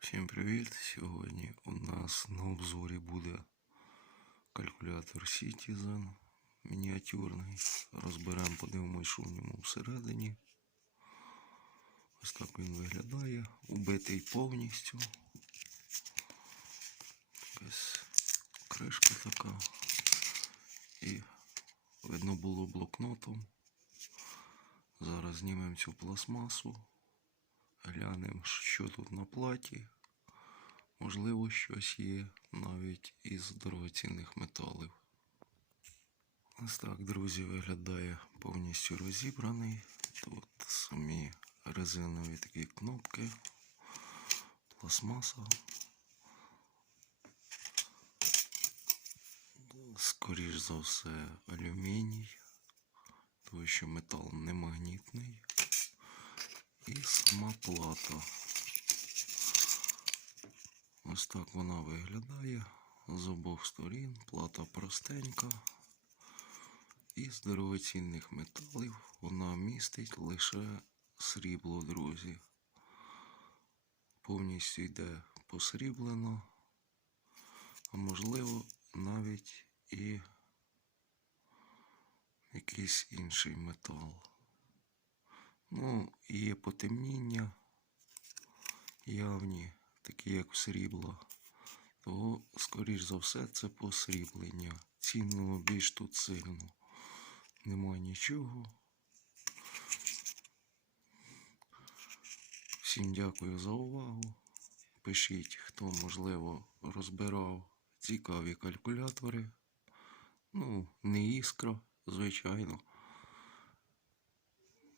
Всім привіт! Сьогодні у нас на обзорі буде калькулятор Citizen мініатюрний. Розберемо, подивимось, що в ньому всередині. Ось так він виглядає. Убитий повністю. Ось кришка така. І видно було блокнотом. Зараз знімемо цю пластмасу. Глянемо, що тут на платі. Можливо, щось є навіть із дорогоцінних металів. Ось так, друзі, виглядає повністю розібраний. Тут самі резинові такі кнопки, пластмаса. Скоріш за все, алюміній, тому що метал не магнітний. І плата. Ось так вона виглядає з обох сторін. Плата простенька. Із дорогоцінних металів вона містить лише срібло, друзі. Повністю йде посріблено, а можливо навіть і якийсь інший метал. Ну, є потемніння явні, такі як в срібло. То, скоріш за все, це посріблення. Цінного більш тут сильно. Нема нічого. Всім дякую за увагу. Пишіть, хто, можливо, розбирав цікаві калькулятори. Ну, не іскра, звичайно.